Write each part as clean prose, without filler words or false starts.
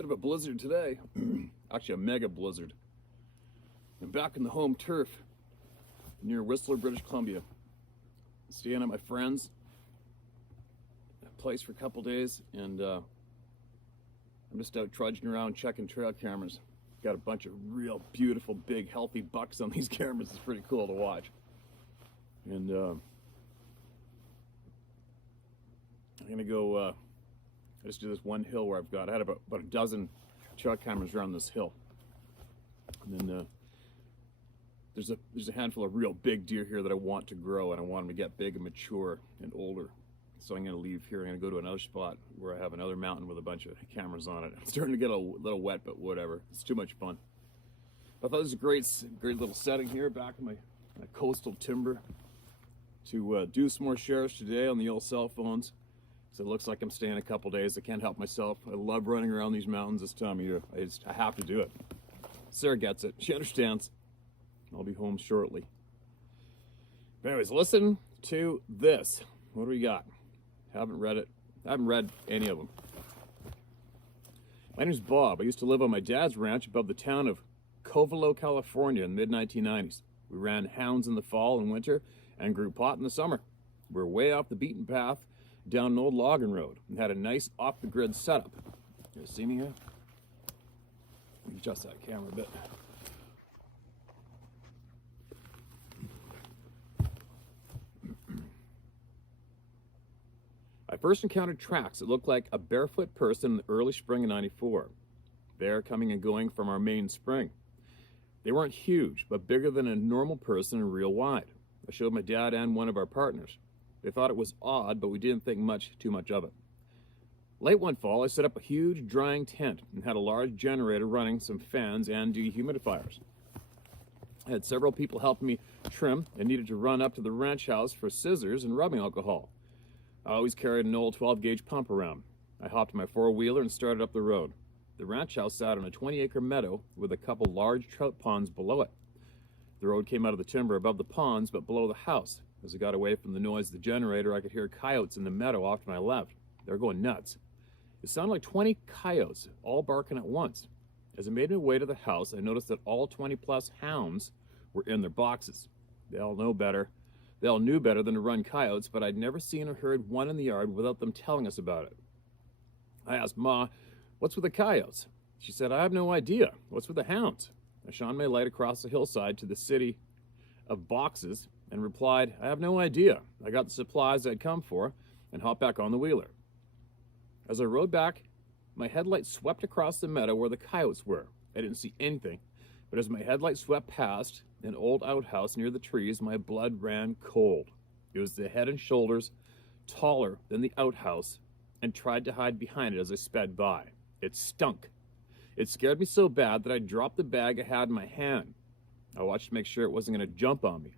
Bit of a blizzard today. Actually, a mega blizzard. I'm back in the home turf near Whistler, British Columbia. Staying at my friend's place for a couple days, and I'm just out trudging around checking trail cameras. Got a bunch of real beautiful, big, healthy bucks on these cameras. It's pretty cool to watch. And I'm gonna go. I just do this one hill where I had about a dozen trail cameras around this hill. And then there's a handful of real big deer here that I want to grow, and I want them to get big and mature and older. So I'm going to leave here. I'm going to go to another spot where I have another mountain with a bunch of cameras on it. It's starting to get a little wet, but whatever. It's too much fun. I thought this was a great little setting here back in my coastal timber to do some more shares today on the old cell phones. So it looks like I'm staying a couple days. I can't help myself. I love running around these mountains this time of year. I have to do it. Sarah gets it. She understands. I'll be home shortly. But anyways, listen to this. What do we got? Haven't read it. I haven't read any of them. My name's Bob. I used to live on my dad's ranch above the town of Covelo, California in the mid-1990s. We ran hounds in the fall and winter and grew pot in the summer. We're way off the beaten path down an old logging road and had a nice off-the-grid setup. You see me here? Let me adjust that camera a bit. I first encountered tracks that looked like a barefoot person in the early spring of '94. They're coming and going from our main spring. They weren't huge, but bigger than a normal person and real wide. I showed my dad and one of our partners. They thought it was odd, but we didn't think too much of it. Late one fall, I set up a huge drying tent and had a large generator running some fans and dehumidifiers. I had several people helping me trim and needed to run up to the ranch house for scissors and rubbing alcohol. I always carried an old 12-gauge pump around. I hopped my four-wheeler and started up the road. The ranch house sat on a 20-acre meadow with a couple large trout ponds below it. The road came out of the timber above the ponds, but below the house. As I got away from the noise of the generator, I could hear coyotes in the meadow off to my left. They were going nuts. It sounded like 20 coyotes, all barking at once. As I made my way to the house, I noticed that all 20-plus hounds were in their boxes. They all knew better than to run coyotes, but I'd never seen or heard one in the yard without them telling us about it. I asked Ma, "What's with the coyotes?" She said, "I have no idea. What's with the hounds?" I shone my light across the hillside to the city of boxes and replied, "I have no idea. I got the supplies I'd come for and hopped back on the wheeler." As I rode back, my headlight swept across the meadow where the coyotes were. I didn't see anything, but as my headlight swept past an old outhouse near the trees, my blood ran cold. It was the head and shoulders taller than the outhouse and tried to hide behind it as I sped by. It stunk. It scared me so bad that I dropped the bag I had in my hand. I watched to make sure it wasn't going to jump on me.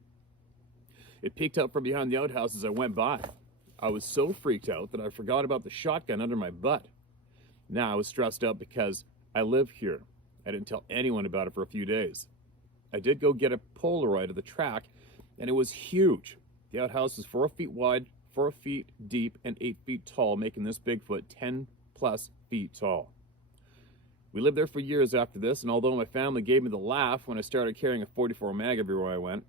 It peeked up from behind the outhouse as I went by. I was so freaked out that I forgot about the shotgun under my butt. Now I was stressed out because I live here. I didn't tell anyone about it for a few days. I did go get a Polaroid of the track, and it was huge. The outhouse was 4 feet wide, 4 feet deep, and 8 feet tall, making this Bigfoot 10-plus feet tall. We lived there for years after this, and although my family gave me the laugh when I started carrying a .44 mag everywhere I went,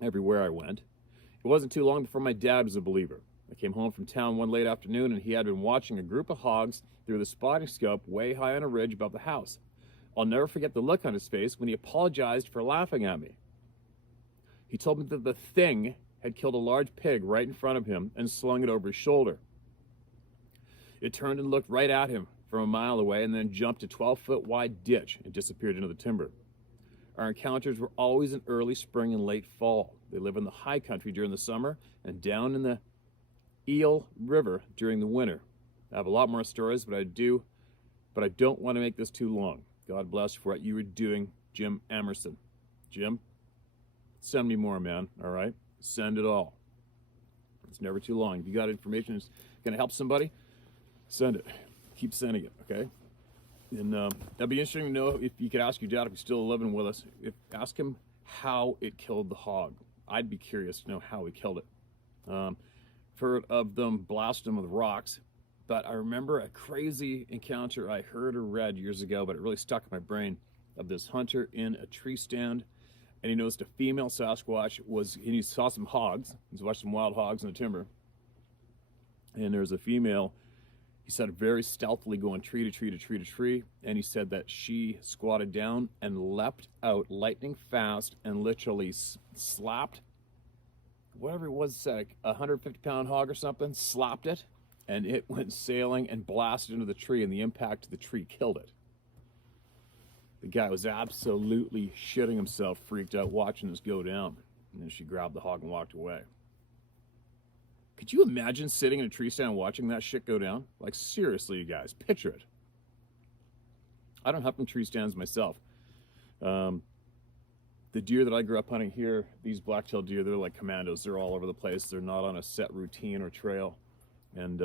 it wasn't too long before my dad was a believer. I came home from town one late afternoon, and he had been watching a group of hogs through the spotting scope way high on a ridge above the house. I'll never forget the look on his face when he apologized for laughing at me. He told me that the thing had killed a large pig right in front of him and slung it over his shoulder. It turned and looked right at him from a mile away and then jumped a 12-foot wide ditch and disappeared into the timber. Our encounters were always in early spring and late fall. They live in the high country during the summer and down in the Eel River during the winter. I have a lot more stories, but I don't want to make this too long. God bless you for what you were doing, Jim Emerson. Jim, send me more, man, all right? Send it all. It's never too long. If you got information that's going to help somebody, send it. Keep sending it, okay? And that'd be interesting to know if you could ask your dad if he's still living with us. Ask him how it killed the hog. I'd be curious to know how he killed it. Heard of them blast them with rocks. But I remember a crazy encounter I heard or read years ago, but it really stuck in my brain, of this hunter in a tree stand, and he noticed a female Sasquatch and he saw some hogs. He's watched some wild hogs in the timber, and there's a female. He said very stealthily going tree to tree to tree to tree, and he said that she squatted down and leapt out lightning fast and literally slapped whatever it was, like a 150-pound hog or something, slapped it, and it went sailing and blasted into the tree, and the impact of the tree killed it. The guy was absolutely shitting himself, freaked out watching this go down, and then she grabbed the hog and walked away. Could you imagine sitting in a tree stand watching that shit go down? Like, seriously, you guys, picture it. I don't hunt from tree stands myself. The deer that I grew up hunting here, these black-tailed deer, they're like commandos. They're all over the place. They're not on a set routine or trail. And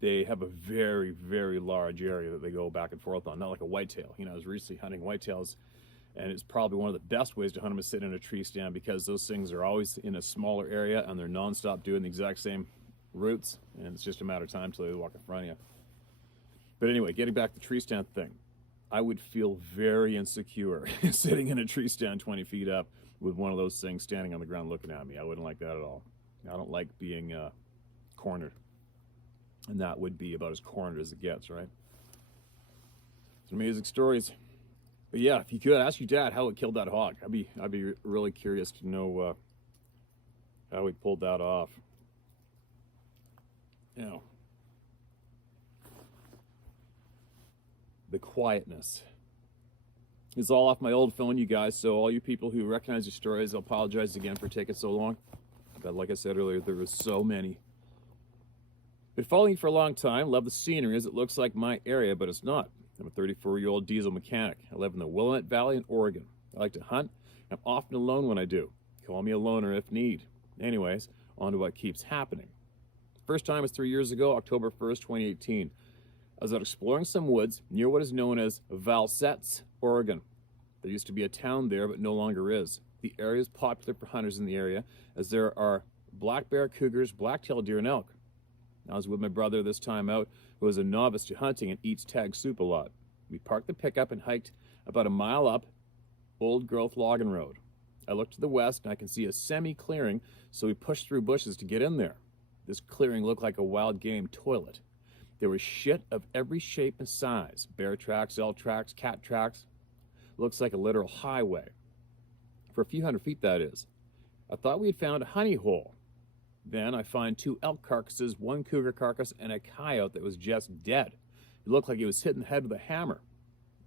they have a very, very large area that they go back and forth on, not like a whitetail. You know, I was recently hunting whitetails, and it's probably one of the best ways to hunt them is sitting in a tree stand, because those things are always in a smaller area and they're nonstop doing the exact same routes, and it's just a matter of time till they walk in front of you. But anyway, getting back to the tree stand thing, I would feel very insecure sitting in a tree stand 20 feet up with one of those things standing on the ground looking at me. I wouldn't like that at all. I don't like being cornered. And that would be about as cornered as it gets, right? Some amazing stories. But yeah, if you could, ask your dad how it killed that hog. I'd be really curious to know how he pulled that off. You know, the quietness is all off my old phone, you guys. So all you people who recognize your stories, I apologize again for taking so long. But like I said earlier, there was so many. Been following you for a long time. Love the scenery as it looks like my area, but it's not. I'm a 34-year-old diesel mechanic. I live in the Willamette Valley in Oregon. I like to hunt. I'm often alone when I do. Call me a loner if need. Anyways, on to what keeps happening. First time was 3 years ago, October 1st, 2018. I was out exploring some woods near what is known as Valsetz, Oregon. There used to be a town there, but no longer is. The area is popular for hunters in the area, as there are black bear, cougars, black-tailed deer, and elk. I was with my brother this time out, who is a novice to hunting and eats tag soup a lot. We parked the pickup and hiked about a mile up old-growth logging road. I look to the west and I can see a semi-clearing, so we pushed through bushes to get in there. This clearing looked like a wild game toilet. There was shit of every shape and size. Bear tracks, elk tracks, cat tracks. Looks like a literal highway. For a few hundred feet, that is. I thought we had found a honey hole. Then I find 2 elk carcasses, 1 cougar carcass, and a coyote that was just dead. It looked like he was hit in the head with a hammer.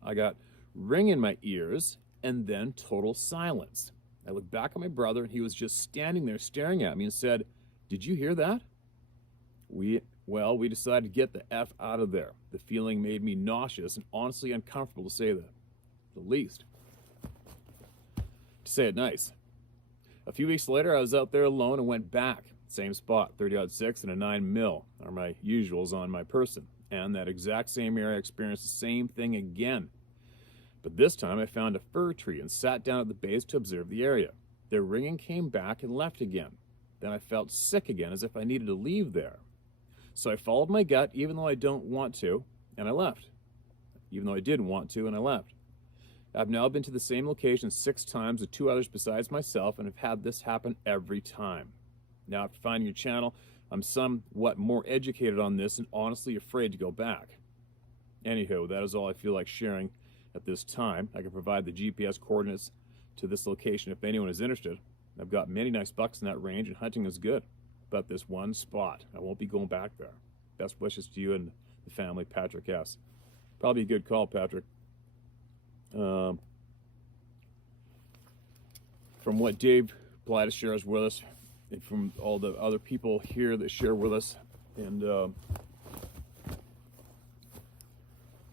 I got ring in my ears, and then total silence. I looked back at my brother, and he was just standing there staring at me and said, "Did you hear that?" We decided to get the F out of there. The feeling made me nauseous and honestly uncomfortable, to say the least. To say it nice. A few weeks later, I was out there alone and went back. Same spot, 30-06 and a 9mm are my usuals on my person. And that exact same area, I experienced the same thing again. But this time I found a fir tree and sat down at the base to observe the area. The ringing came back and left again. Then I felt sick again, as if I needed to leave there. So I followed my gut, even though I don't want to, and I left. Even though I didn't want to, and I left. I've now been to the same location 6 times with 2 others besides myself, and have had this happen every time. Now, after finding your channel, I'm somewhat more educated on this and honestly afraid to go back. Anywho, that is all I feel like sharing at this time. I can provide the GPS coordinates to this location if anyone is interested. I've got many nice bucks in that range, and hunting is good. But this one spot, I won't be going back there. Best wishes to you and the family, Patrick S. Probably a good call, Patrick. From what Dave Blightus shares with us, and from all the other people here that share with us, and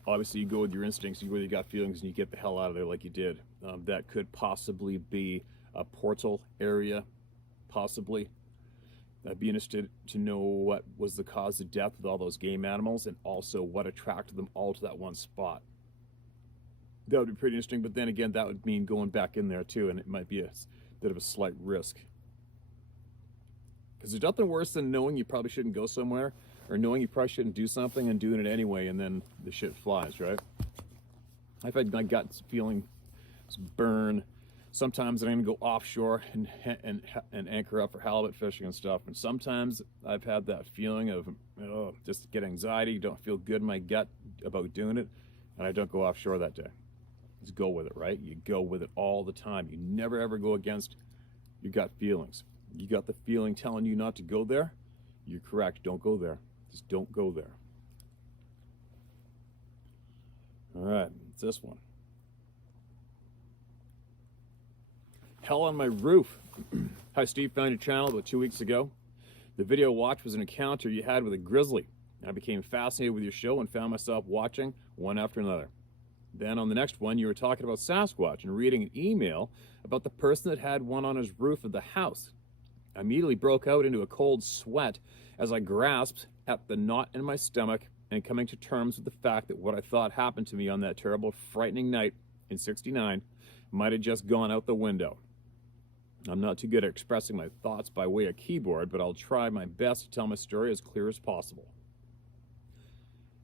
obviously you go with your instincts, you go with your gut feelings, and you get the hell out of there like you did. That could possibly be a portal area, possibly. I'd be interested to know what was the cause of death with all those game animals, and also what attracted them all to that one spot. That would be pretty interesting, but then again, that would mean going back in there too, and it might be a bit of a slight risk. Because there's nothing worse than knowing you probably shouldn't go somewhere, or knowing you probably shouldn't do something and doing it anyway, and then the shit flies, right? I've had my gut feeling burn. Sometimes I'm gonna go offshore and anchor up for halibut fishing and stuff. And sometimes I've had that feeling of just get anxiety, don't feel good in my gut about doing it, and I don't go offshore that day. Just go with it, right? You go with it all the time. You never ever go against your gut feelings. You got the feeling telling you not to go there, you're correct. Don't go there. Just don't go there. All right, it's this one. Hell on my roof. Hi, Steve. Found your channel about 2 weeks ago. The video watched was an encounter you had with a grizzly. I became fascinated with your show and found myself watching one after another. Then on the next one, you were talking about Sasquatch and reading an email about the person that had one on his roof of the house. I immediately broke out into a cold sweat as I grasped at the knot in my stomach and coming to terms with the fact that what I thought happened to me on that terrible, frightening night in '69 might have just gone out the window. I'm not too good at expressing my thoughts by way of keyboard, but I'll try my best to tell my story as clear as possible.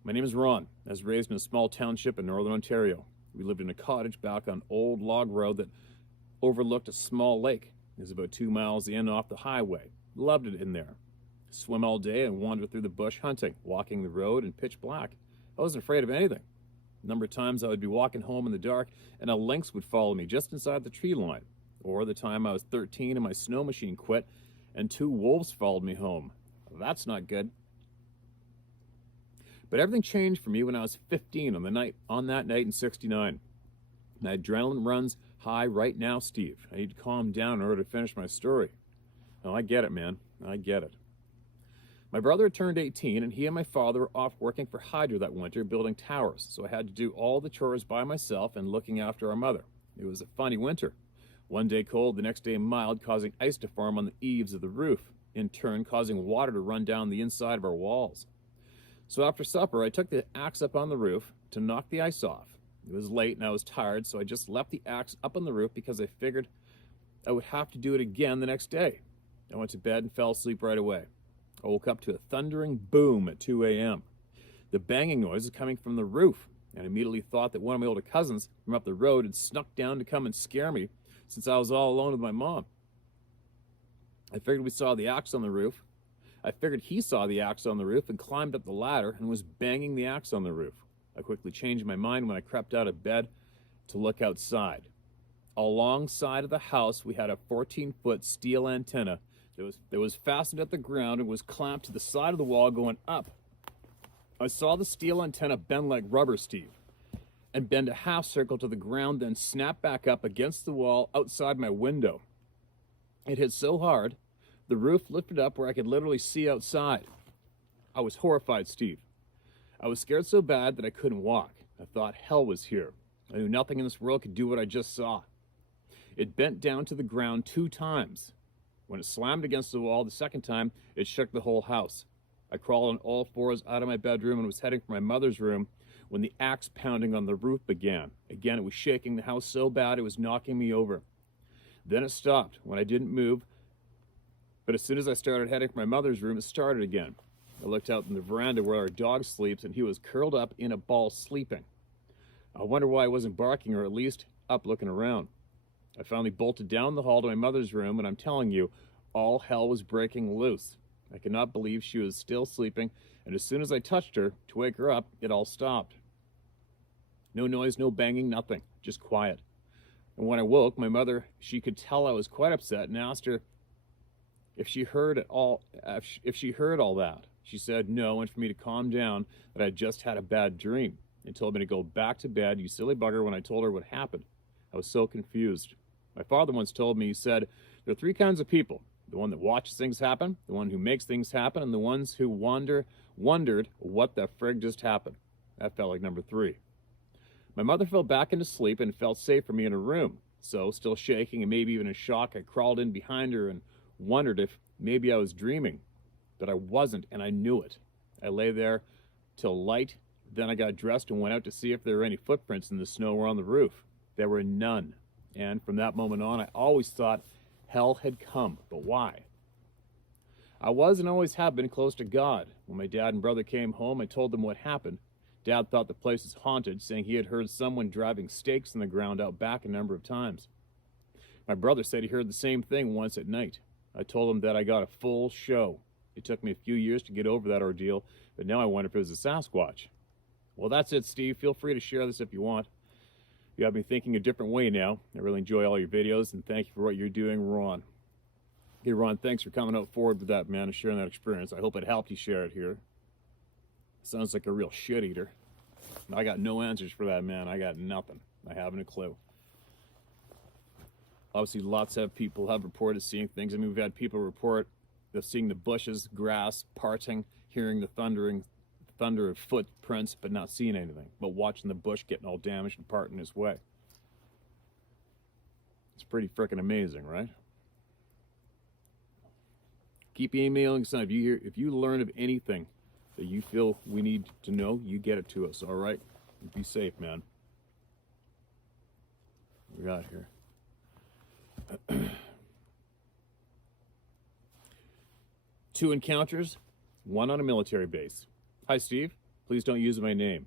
My name is Ron. I was raised in a small township in northern Ontario. We lived in a cottage back on an old log road that overlooked a small lake. It was about 2 miles in off the highway. Loved it in there. Swim all day and wander through the bush hunting, walking the road in pitch black. I wasn't afraid of anything. A number of times I would be walking home in the dark and a lynx would follow me just inside the tree line. Or the time I was 13 and my snow machine quit and 2 wolves followed me home. That's not good. But everything changed for me when I was 15 on that night in '69. My adrenaline runs high right now, Steve. I need to calm down in order to finish my story. Oh, I get it, man. I get it. My brother had turned 18 and he and my father were off working for Hydro that winter building towers, so I had to do all the chores by myself and looking after our mother. It was a funny winter. One day cold, the next day mild, causing ice to form on the eaves of the roof, in turn causing water to run down the inside of our walls. So after supper, I took the axe up on the roof to knock the ice off. It was late and I was tired, so I just left the axe up on the roof because I figured I would have to do it again the next day. I went to bed and fell asleep right away. I woke up to a thundering boom at 2 a.m. The banging noise was coming from the roof, and immediately thought that one of my older cousins from up the road had snuck down to come and scare me since I was all alone with my mom. I figured he saw the axe on the roof and climbed up the ladder and was banging the axe on the roof. I quickly changed my mind when I crept out of bed to look outside. Alongside of the house, we had a 14-foot steel antenna that was fastened at the ground and was clamped to the side of the wall going up. I saw the steel antenna bend like rubber, Steve, and bend a half circle to the ground, then snap back up against the wall outside my window. It hit so hard, the roof lifted up where I could literally see outside. I was horrified, Steve. I was scared so bad that I couldn't walk. I thought hell was here. I knew nothing in this world could do what I just saw. It bent down to the ground 2 times. When it slammed against the wall the second time, it shook the whole house. I crawled on all 4s out of my bedroom and was heading for my mother's room when the axe pounding on the roof began. Again, it was shaking the house so bad it was knocking me over. Then it stopped when I didn't move, but as soon as I started heading for my mother's room, it started again. I looked out in the veranda where our dog sleeps, and he was curled up in a ball sleeping. I wonder why I wasn't barking, or at least up looking around. I finally bolted down the hall to my mother's room, and I'm telling you, all hell was breaking loose. I could not believe she was still sleeping, and as soon as I touched her to wake her up, it all stopped. No noise, no banging, nothing, just quiet. And when I woke, my mother, she could tell I was quite upset, and asked her if she heard all that. She said no, and for me to calm down, that I just had a bad dream, and told me to go back to bed, you silly bugger, when I told her what happened. I was so confused. My father once told me, he said, there are 3 kinds of people: the one that watches things happen, the one who makes things happen, and the ones who wondered what the frig just happened. That felt like number 3. My mother fell back into sleep and felt safe for me in her room. So, still shaking and maybe even in shock, I crawled in behind her and wondered if maybe I was dreaming. But I wasn't, and I knew it. I lay there till light, then I got dressed and went out to see if there were any footprints in the snow or on the roof. There were none. And from that moment on, I always thought hell had come. But why? I was and always have been close to God. When my dad and brother came home, I told them what happened. Dad thought the place was haunted, saying he had heard someone driving stakes in the ground out back a number of times. My brother said he heard the same thing once at night. I told him that I got a full show. It took me a few years to get over that ordeal, but now I wonder if it was a Sasquatch. Well, that's it, Steve. Feel free to share this if you want. You have me thinking a different way now. I really enjoy all your videos, and thank you for what you're doing, Ron. Hey, Ron, thanks for coming out forward with that, man, and sharing that experience. I hope it helped you share it here. Sounds like a real shit eater. I got no answers for that, man. I got nothing. I haven't a clue. Obviously, lots of people have reported seeing things. I mean, we've had people report of seeing the bushes, grass, parting, hearing the thunder of footprints, but not seeing anything, but watching the bush getting all damaged and parting his way. It's pretty freaking amazing, right? Keep emailing, son. If you learn of anything that you feel we need to know, you get it to us, all right? Be safe, man. What we got here? 2 encounters, 1 on a military base. Hi, Steve. Please don't use my name.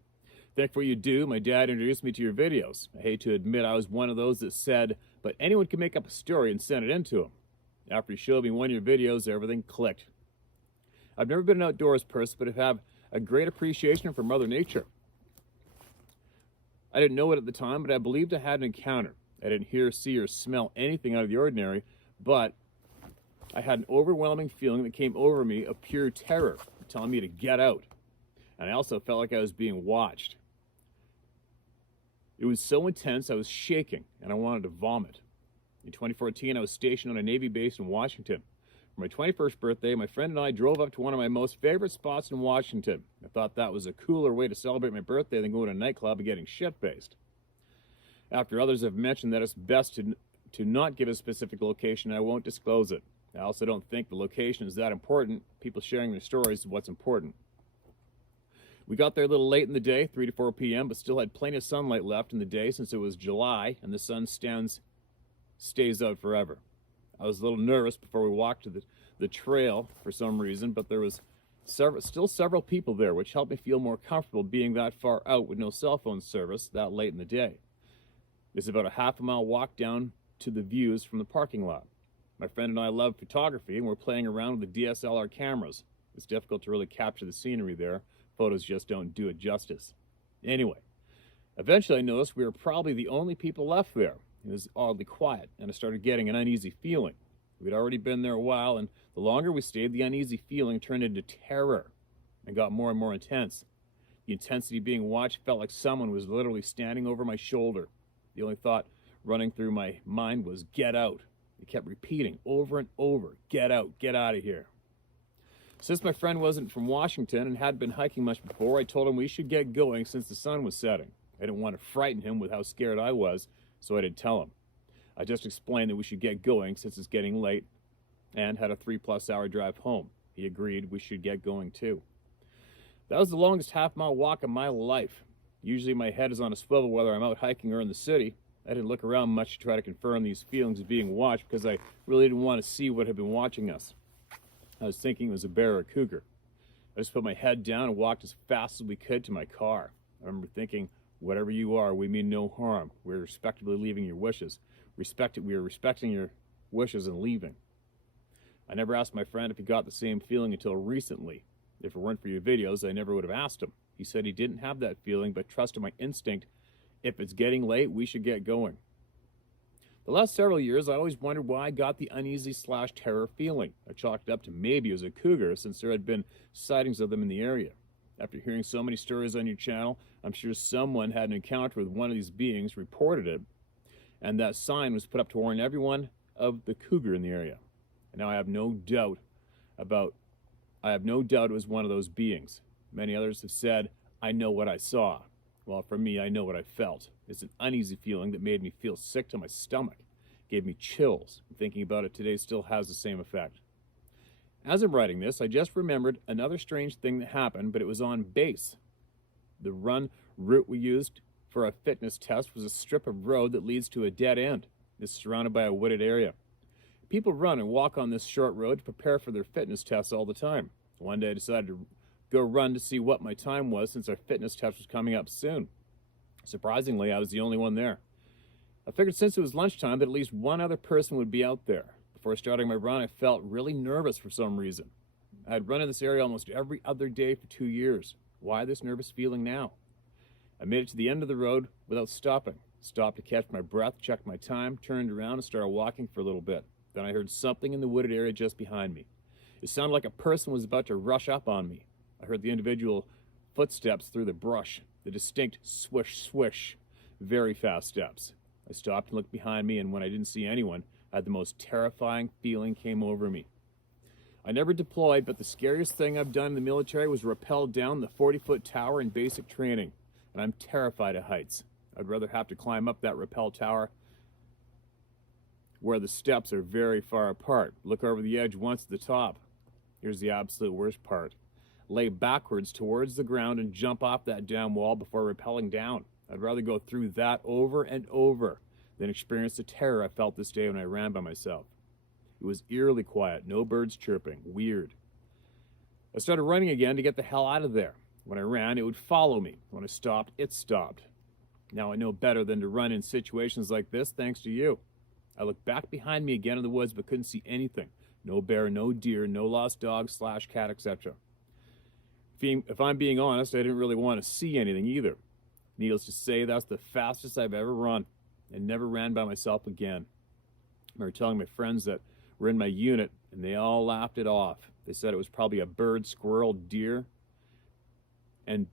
Thank for what you do. My dad introduced me to your videos. I hate to admit I was one of those that said, but anyone can make up a story and send it in to him. After he showed me one of your videos, everything clicked. I've never been an outdoors person, but I have a great appreciation for Mother Nature. I didn't know it at the time, but I believed I had an encounter. I didn't hear, see, or smell anything out of the ordinary, but I had an overwhelming feeling that came over me of pure terror, telling me to get out. And I also felt like I was being watched. It was so intense, I was shaking, and I wanted to vomit. In 2014, I was stationed on a Navy base in Washington. For my 21st birthday, my friend and I drove up to one of my most favorite spots in Washington. I thought that was a cooler way to celebrate my birthday than going to a nightclub and getting shit-faced. After others have mentioned that it's best to not give a specific location, I won't disclose it. I also don't think the location is that important. People sharing their stories is what's important. We got there a little late in the day, 3 to 4 p.m., but still had plenty of sunlight left in the day since it was July and the sun stays out forever. I was a little nervous before we walked to the trail for some reason, but there was still several people there, which helped me feel more comfortable being that far out with no cell phone service that late in the day. It's about a half-a-mile walk down to the views from the parking lot. My friend and I love photography, and we're playing around with the DSLR cameras. It's difficult to really capture the scenery there. Photos just don't do it justice. Anyway, eventually I noticed we were probably the only people left there. It was oddly quiet, and I started getting an uneasy feeling. We'd already been there a while, and the longer we stayed, the uneasy feeling turned into terror and got more and more intense. The intensity being watched felt like someone was literally standing over my shoulder. The only thought running through my mind was, get out. It kept repeating over and over, get out of here. Since my friend wasn't from Washington and hadn't been hiking much before, I told him we should get going since the sun was setting. I didn't want to frighten him with how scared I was, so I didn't tell him. I just explained that we should get going since it's getting late and had a 3+ hour drive home. He agreed we should get going too. That was the longest half-mile walk of my life. Usually my head is on a swivel whether I'm out hiking or in the city. I didn't look around much to try to confirm these feelings of being watched because I really didn't want to see what had been watching us. I was thinking it was a bear or a cougar. I just put my head down and walked as fast as we could to my car. I remember thinking, whatever you are, we mean no harm. We're respectably leaving your wishes. We are respecting your wishes and leaving. I never asked my friend if he got the same feeling until recently. If it weren't for your videos, I never would have asked him. He said he didn't have that feeling, but trusted my instinct. If it's getting late, we should get going. The last several years, I always wondered why I got the uneasy/terror feeling. I chalked it up to maybe it was a cougar, since there had been sightings of them in the area. After hearing so many stories on your channel, I'm sure someone had an encounter with one of these beings, reported it, and that sign was put up to warn everyone of the cougar in the area. And now I have no doubt it was one of those beings. Many others have said, I know what I saw. Well, for me, I know what I felt. It's an uneasy feeling that made me feel sick to my stomach. Gave me chills. Thinking about it today still has the same effect. As I'm writing this, I just remembered another strange thing that happened, but it was on base. The run route we used for a fitness test was a strip of road that leads to a dead end. It's surrounded by a wooded area. People run and walk on this short road to prepare for their fitness tests all the time. One day I decided to go run to see what my time was since our fitness test was coming up soon. Surprisingly, I was the only one there. I figured since it was lunchtime that at least one other person would be out there. Before starting my run, I felt really nervous for some reason. I had run in this area almost every other day for 2 years. Why this nervous feeling now? I made it to the end of the road without stopping. Stopped to catch my breath, checked my time, turned around and started walking for a little bit. Then I heard something in the wooded area just behind me. It sounded like a person was about to rush up on me. I heard the individual footsteps through the brush, the distinct swish, swish, very fast steps. I stopped and looked behind me, and when I didn't see anyone, I had the most terrifying feeling came over me. I never deployed, but the scariest thing I've done in the military was rappel down the 40-foot tower in basic training, and I'm terrified of heights. I'd rather have to climb up that rappel tower where the steps are very far apart. Look over the edge once at the top. Here's the absolute worst part. Lay backwards towards the ground and jump off that damn wall before rappelling down. I'd rather go through that over and over than experience the terror I felt this day when I ran by myself. It was eerily quiet, no birds chirping, weird. I started running again to get the hell out of there. When I ran, it would follow me. When I stopped, it stopped. Now I know better than to run in situations like this thanks to you. I looked back behind me again in the woods but couldn't see anything. No bear, no deer, no lost dog, / cat, etc. If I'm being honest, I didn't really want to see anything either. Needless to say, that's the fastest I've ever run, and never ran by myself again. I remember telling my friends that were in my unit, and they all laughed it off. They said it was probably a bird, squirrel, deer, and,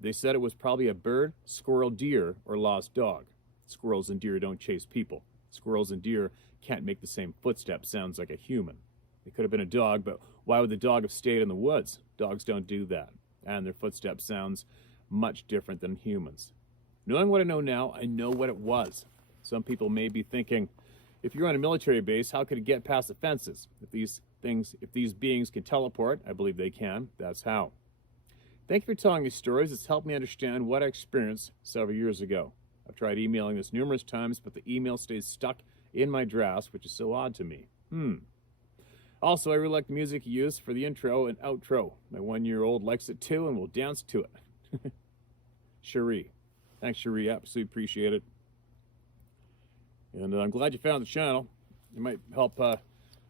They said it was probably a bird, squirrel, deer, or lost dog. Squirrels and deer don't chase people. Squirrels and deer can't make the same footstep sounds like a human. It could have been a dog, but why would the dog have stayed in the woods? Dogs don't do that, and their footstep sounds much different than humans. Knowing what I know now, I know what it was. Some people may be thinking, if you're on a military base, how could it get past the fences? If these beings can teleport, I believe they can, that's how. Thank you for telling me stories. It's helped me understand what I experienced several years ago. I've tried emailing this numerous times, but the email stays stuck in my drafts, which is so odd to me. Also, I really like the music you use for the intro and outro. My 1-year-old likes it too and will dance to it. Cherie. Thanks, Cherie. Absolutely appreciate it. And I'm glad you found the channel. It might help,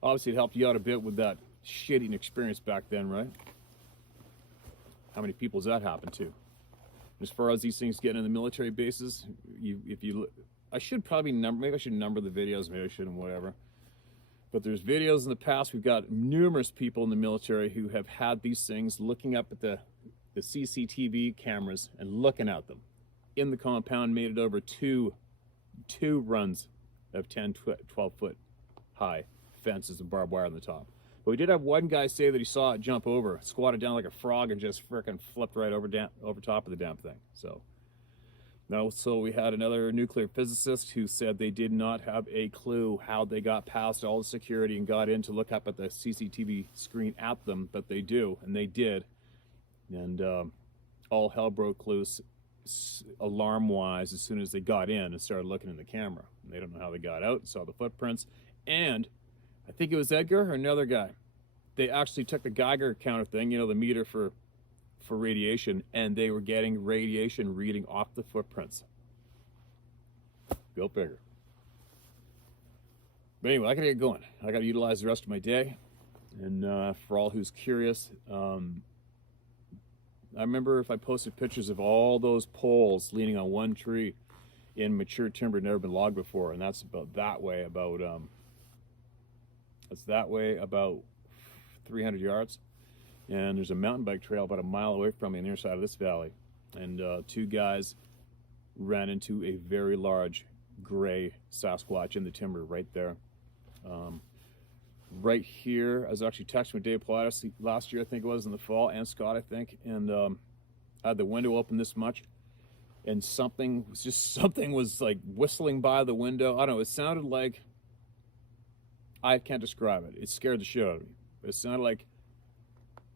obviously it helped you out a bit with that shit-eating experience back then, right? How many people does that happen to? As far as these things getting in the military bases, I should probably maybe I should number the videos, maybe I shouldn't, whatever. But there's videos in the past, we've got numerous people in the military who have had these things looking up at the CCTV cameras and looking at them. In the compound, made it over two runs of 10, 12 foot high fences and barbed wire on the top. But we did have one guy say that he saw it jump over, squatted down like a frog, and just frickin' flipped right over top of the damn thing. So we had another nuclear physicist who said they did not have a clue how they got past all the security and got in to look up at the CCTV screen at them, but they do, and they did. And all hell broke loose alarm-wise as soon as they got in and started looking in the camera. And they don't know how they got out and saw the footprints. And I think it was Edgar or another guy. They actually took the Geiger counter thing, you know, the meter for radiation, and they were getting radiation reading off the footprints. Go figure. But anyway, I gotta get going. I gotta utilize the rest of my day. And for all who's curious, I remember if I posted pictures of all those poles leaning on one tree in mature timber never been logged before, and that's about that way about 300 yards. And there's a mountain bike trail about a mile away from me on the other side of this valley. And two guys ran into a very large gray Sasquatch in the timber right there. Right here, I was actually texting with Dave Pilatus last year, I think it was, in the fall, and Scott, I think. And I had the window open this much, and something was like whistling by the window. I don't know, it sounded like, I can't describe it. It scared the shit out of me. But it sounded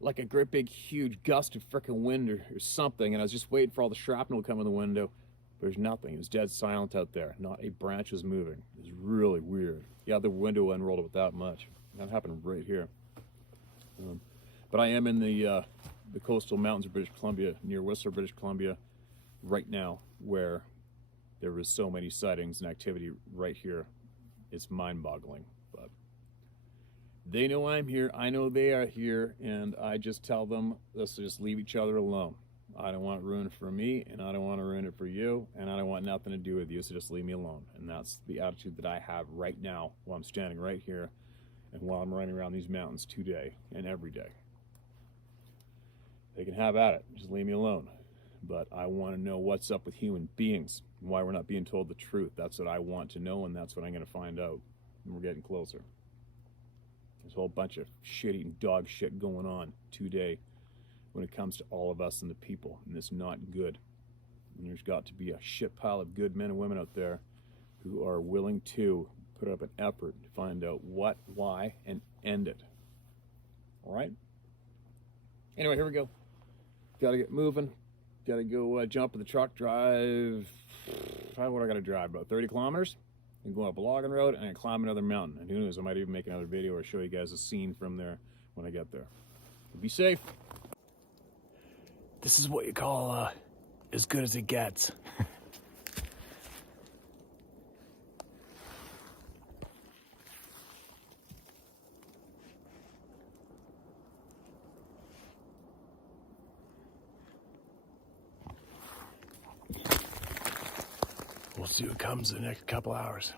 like a great big huge gust of frickin' wind or something, and I was just waiting for all the shrapnel to come in the window. There's nothing. It was dead silent out there. Not a branch was moving. It was really weird. Yeah, the window unrolled without much. That happened right here. But I am in the coastal mountains of British Columbia, near Whistler, British Columbia, right now, where there was so many sightings and activity right here. It's mind-boggling. But they know I'm here. I know they are here, and I just tell them, let's just leave each other alone. I don't want it ruined for me, and I don't want to ruin it for you, and I don't want nothing to do with you, so just leave me alone. And that's the attitude that I have right now while I'm standing right here and while I'm running around these mountains today and every day. They can have at it. Just leave me alone. But I want to know what's up with human beings and why we're not being told the truth. That's what I want to know, and that's what I'm going to find out. And we're getting closer. There's a whole bunch of shit-eating dog shit going on today when it comes to all of us and the people, and it's not good. And there's got to be a shit pile of good men and women out there who are willing to put up an effort to find out what, why, and end it. All right? Anyway, here we go. Got to get moving. Got to go jump in the truck, drive. What do I got to drive? About 30 kilometers? And go up a logging road and climb another mountain. And who knows, I might even make another video or show you guys a scene from there when I get there. Be safe. This is what you call as good as it gets. We'll see what comes in the next couple hours.